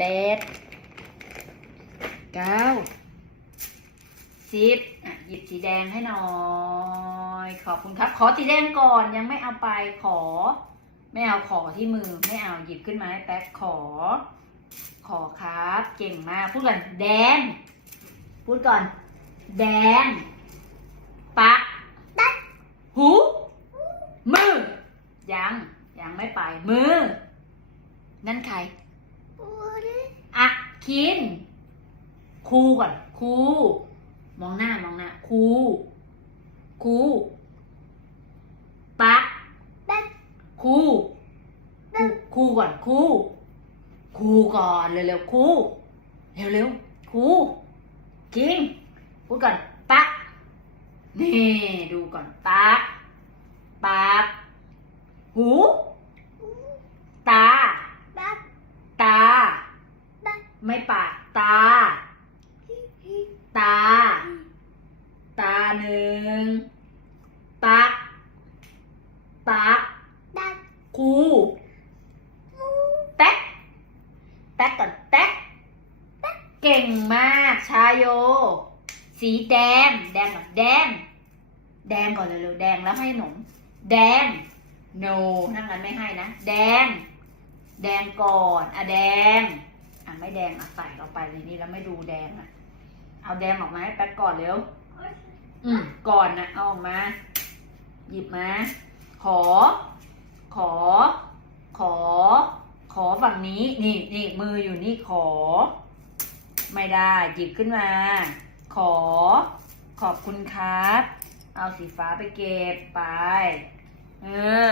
แปดเก้าสิบหยิบสีแดงให้หน่อย ขอบคุณครับ ขอสีแดงก่อนยังไม่เอาไปขอ ไม่เอาขอที่มือไม่เอาหยิบขึ้นมาให้แป๊กขอ ขอครับ เก่งมากพูดก่อนแดง พูดก่อน แดงปะหู มือ ยัง ยังไม่ไปมือ นั่นใคร อะคินครูก่อนครูมองหน้ามองหน้าครูครูปะครูครูครูก่อนครูครูก่อนเร็วๆครูเร็วๆครูคิงพูดก่อนปะนี่ดูก่อนปะปากหู ตา ตา ไม่ปากตา ตา ตาหนึ่งปักปักคูแต๊กแต๊กก่อนแต๊กเก่งมากชายโย สีแดง แดงก่อนแดง แดงก่อนเร็วๆแดงแล้วให้หนม แดง no นั่งนั้นไม่ให้นะ แดง แดงก่อน อะแดง อะไม่แดงอะใส่เราไปในนี้แล้วไม่ดูแดงอะ เอาแดงออกมาให้แป๊กก่อนเร็ว อืมก่อนนะเอาออกมา หยิบมา ขอ ขอ ขอ ขอฝั่งนี้นี่นี่มืออยู่นี่ขอ ไม่ได้หยิบขึ้นมา ขอ ขอบคุณครับ เอาสีฟ้าไปเก็บไป เออ